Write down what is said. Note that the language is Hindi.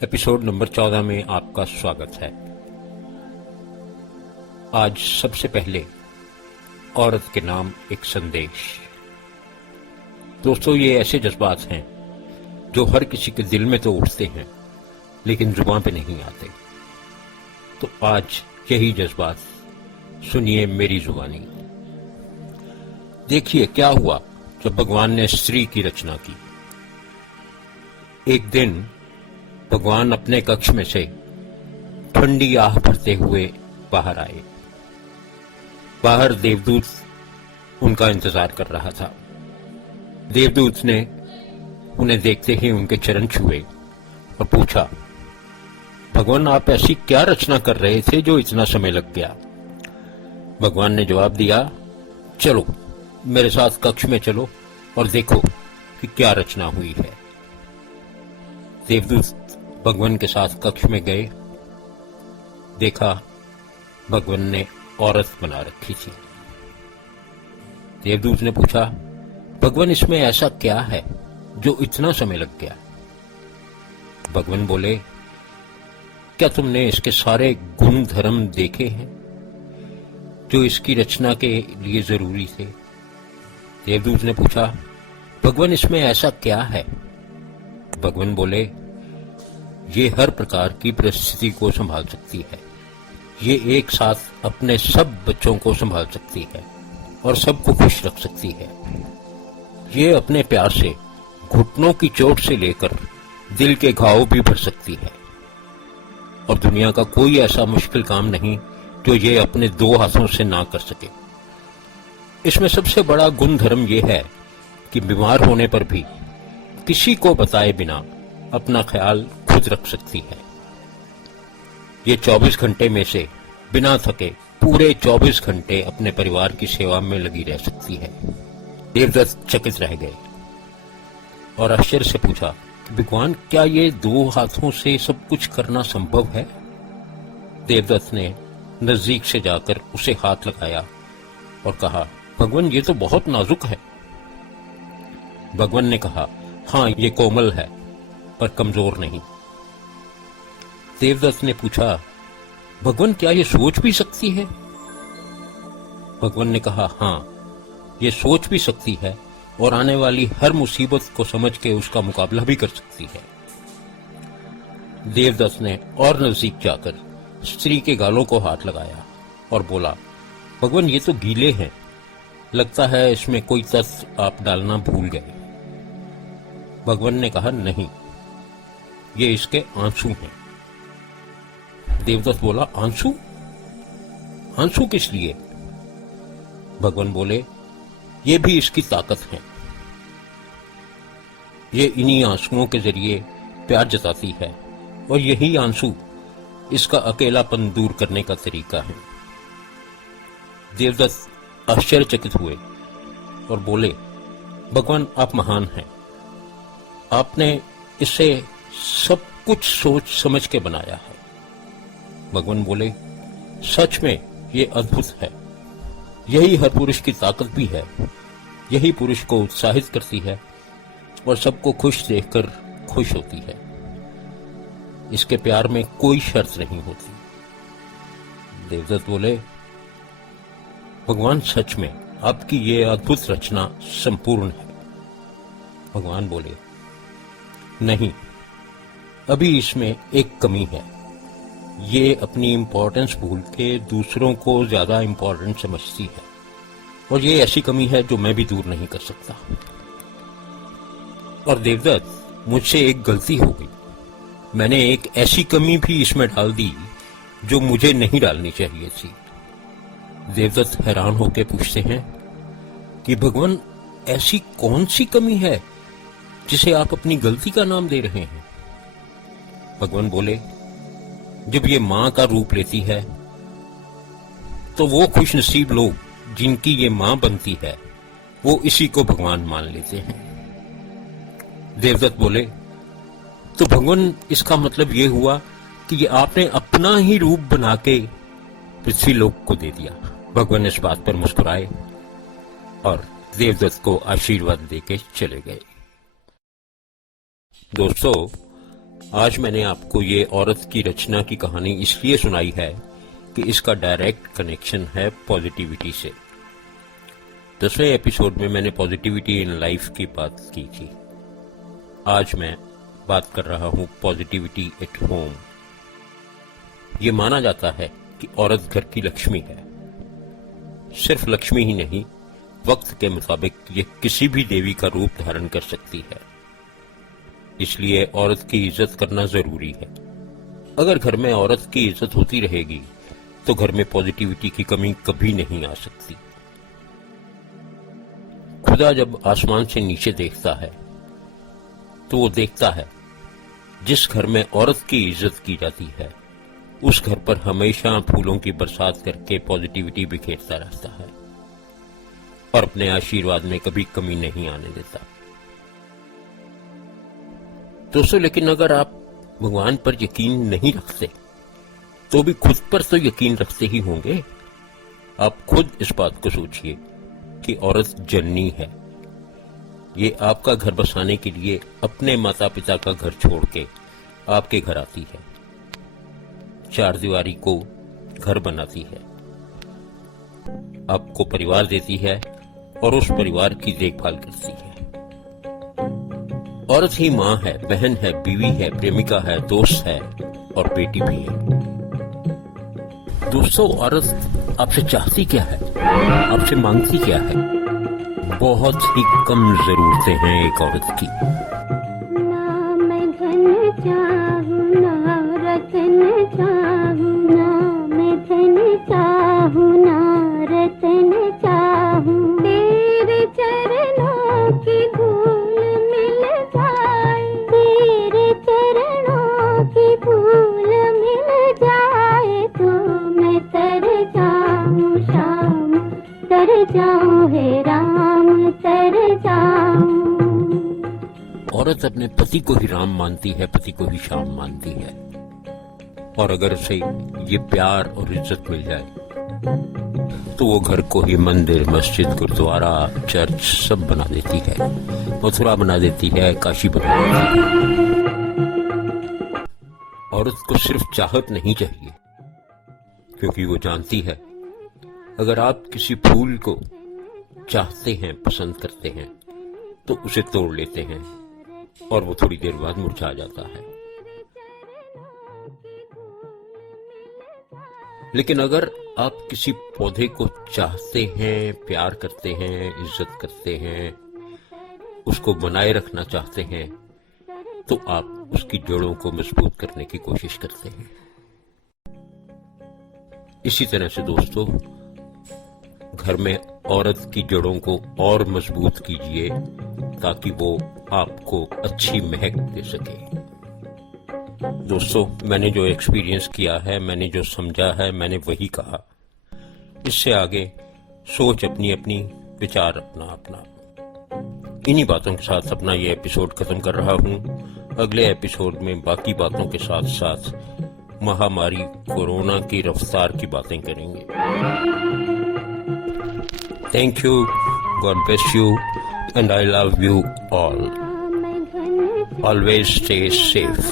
एपिसोड नंबर 14 में आपका स्वागत है। आज सबसे पहले औरत के नाम एक संदेश। दोस्तों, ये ऐसे जज्बात हैं जो हर किसी के दिल में तो उठते हैं लेकिन जुबान पे नहीं आते। तो आज यही जज्बात सुनिए मेरी जुबानी। देखिए क्या हुआ जब भगवान ने स्त्री की रचना की। एक दिन भगवान अपने कक्ष में से ठंडी आह भरते हुए बाहर आए। बाहर देवदूत उनका इंतजार कर रहा था। देवदूत ने उन्हें देखते ही उनके चरण छुए और पूछा, भगवान आप ऐसी क्या रचना कर रहे थे जो इतना समय लग गया? भगवान ने जवाब दिया, चलो मेरे साथ कक्ष में चलो और देखो कि क्या रचना हुई है। देवदूत भगवान के साथ कक्ष में गए। देखा भगवान ने औरत बना रखी थी। देवदूत ने पूछा, भगवान इसमें ऐसा क्या है जो इतना समय लग गया? भगवान बोले, क्या तुमने इसके सारे गुण धर्म देखे हैं जो इसकी रचना के लिए जरूरी थे? देवदूत ने पूछा, भगवान इसमें ऐसा क्या है? भगवान बोले, ये हर प्रकार की परिस्थिति को संभाल सकती है। ये एक साथ अपने सब बच्चों को संभाल सकती है और सबको खुश रख सकती है। ये अपने प्यार से घुटनों की चोट से लेकर दिल के घाव भी भर सकती है। और दुनिया का कोई ऐसा मुश्किल काम नहीं जो ये अपने दो हाथों से ना कर सके। इसमें सबसे बड़ा गुण धर्म ये है कि बीमार होने पर भी किसी को बताए बिना अपना ख्याल खुद रख सकती है। ये 24 घंटे में से बिना थके पूरे 24 घंटे अपने परिवार की सेवा में लगी रह सकती है। देवदत्त चकित रह गए और आश्चर्य से पूछा, भगवान क्या ये दो हाथों से सब कुछ करना संभव है? देवदत्त ने नजदीक से जाकर उसे हाथ लगाया और कहा, भगवान ये तो बहुत नाजुक है। भगवान ने कहा, हाँ ये कोमल है पर कमजोर नहीं। देवदत्त ने पूछा, भगवान क्या ये सोच भी सकती है? भगवान ने कहा, हाँ ये सोच भी सकती है और आने वाली हर मुसीबत को समझ के उसका मुकाबला भी कर सकती है। देवदत्त ने और नजदीक जाकर स्त्री के गालों को हाथ लगाया और बोला, भगवान ये तो गीले हैं, लगता है इसमें कोई तत्व आप डालना भूल गए। भगवान ने कहा, नहीं ये इसके आंसू हैं। देवदत्त बोला, आंसू? आंसू किस लिए? भगवान बोले, ये भी इसकी ताकत है। ये इन्हीं आंसुओं के जरिए प्यार जताती है और यही आंसू इसका अकेलापन दूर करने का तरीका है। देवदत्त आश्चर्यचकित हुए और बोले, भगवान आप महान हैं। आपने इसे सब कुछ सोच समझ के बनाया है। भगवान बोले, सच में ये अद्भुत है। यही हर पुरुष की ताकत भी है। यही पुरुष को उत्साहित करती है और सबको खुश देखकर खुश होती है। इसके प्यार में कोई शर्त नहीं होती। देवदत्त बोले, भगवान सच में आपकी ये अद्भुत रचना संपूर्ण है। भगवान बोले, नहीं अभी इसमें एक कमी है। ये अपनी इंपॉर्टेंस भूल के दूसरों को ज्यादा इंपॉर्टेंट समझती है और ये ऐसी कमी है जो मैं भी दूर नहीं कर सकता। और देवदत्त मुझसे एक गलती हो गई। मैंने एक ऐसी कमी भी इसमें डाल दी जो मुझे नहीं डालनी चाहिए थी। देवदत्त हैरान होकर पूछते हैं कि भगवान ऐसी कौन सी कमी है जिसे आप अपनी गलती का नाम दे रहे हैं? भगवान बोले, जब ये मां का रूप लेती है तो वो खुशनसीब लोग जिनकी ये मां बनती है वो इसी को भगवान मान लेते हैं। देवदत्त बोले, तो भगवान इसका मतलब ये हुआ कि ये आपने अपना ही रूप बना के पृथ्वी लोक को दे दिया। भगवान इस बात पर मुस्कुराए और देवदत्त को आशीर्वाद देके चले गए। दोस्तों, आज मैंने आपको ये औरत की रचना की कहानी इसलिए सुनाई है कि इसका डायरेक्ट कनेक्शन है पॉजिटिविटी से। 10वें एपिसोड में मैंने पॉजिटिविटी इन लाइफ की बात की थी। आज मैं बात कर रहा हूं पॉजिटिविटी एट होम। ये माना जाता है कि औरत घर की लक्ष्मी है। सिर्फ लक्ष्मी ही नहीं, वक्त के मुताबिक ये किसी भी देवी का रूप धारण कर सकती है। इसलिए औरत की इज्जत करना जरूरी है। अगर घर में औरत की इज्जत होती रहेगी तो घर में पॉजिटिविटी की कमी कभी नहीं आ सकती। खुदा जब आसमान से नीचे देखता है तो वो देखता है जिस घर में औरत की इज्जत की जाती है उस घर पर हमेशा फूलों की बरसात करके पॉजिटिविटी बिखेरता रहता है और अपने आशीर्वाद में कभी कमी नहीं आने देता। दोस्तों, लेकिन अगर आप भगवान पर यकीन नहीं रखते तो भी खुद पर तो यकीन रखते ही होंगे। आप खुद इस बात को सोचिए कि औरत जननी है। ये आपका घर बसाने के लिए अपने माता पिता का घर छोड़ के आपके घर आती है, चार दीवारी को घर बनाती है, आपको परिवार देती है और उस परिवार की देखभाल करती है। औरत ही माँ है, बहन है, बीवी है, प्रेमिका है, दोस्त है और बेटी भी है। दोस्तों, औरत आपसे चाहती क्या है, आपसे मांगती क्या है? बहुत ही कम जरूरतें हैं एक औरत की। ना मैं धन चाहूं ना रतन चाहूं, ना मैं धन चाहूं ना रतन चाहूं, तेरे चरणों की धूल मिल जाए, तेरे चरणों की धूल मिल जाए तो मैं तर जाऊं शाम, तर जाऊं हे राम, तर जाऊं। औरत अपने पति को ही राम मानती है, पति को ही श्याम मानती है। और अगर उसे ये प्यार और इज्जत मिल जाए तो वो घर को ही मंदिर, मस्जिद, गुरुद्वारा, चर्च सब बना देती है, मथुरा बना देती है, काशी बना देती है। औरत को सिर्फ चाहत नहीं चाहिए, क्योंकि वो जानती है अगर आप किसी फूल को चाहते हैं, पसंद करते हैं तो उसे तोड़ लेते हैं और वो थोड़ी देर बाद मुरझा जाता है। लेकिन अगर आप किसी पौधे को चाहते हैं, प्यार करते हैं, इज्जत करते हैं, उसको बनाए रखना चाहते हैं तो आप उसकी जड़ों को मजबूत करने की कोशिश करते हैं। इसी तरह से दोस्तों, घर में औरत की जड़ों को और मजबूत कीजिए ताकि वो आपको अच्छी महक दे सके। दोस्तों, मैंने जो एक्सपीरियंस किया है, मैंने जो समझा है, मैंने वही कहा। इससे आगे सोच अपनी अपनी, विचार अपना अपना। इन्हीं बातों के साथ अपना ये एपिसोड खत्म कर रहा हूं। अगले एपिसोड में बाकी बातों के साथ साथ महामारी कोरोना की रफ्तार की बातें करेंगे। Thank you, God bless you, and I love you all. Always stay safe.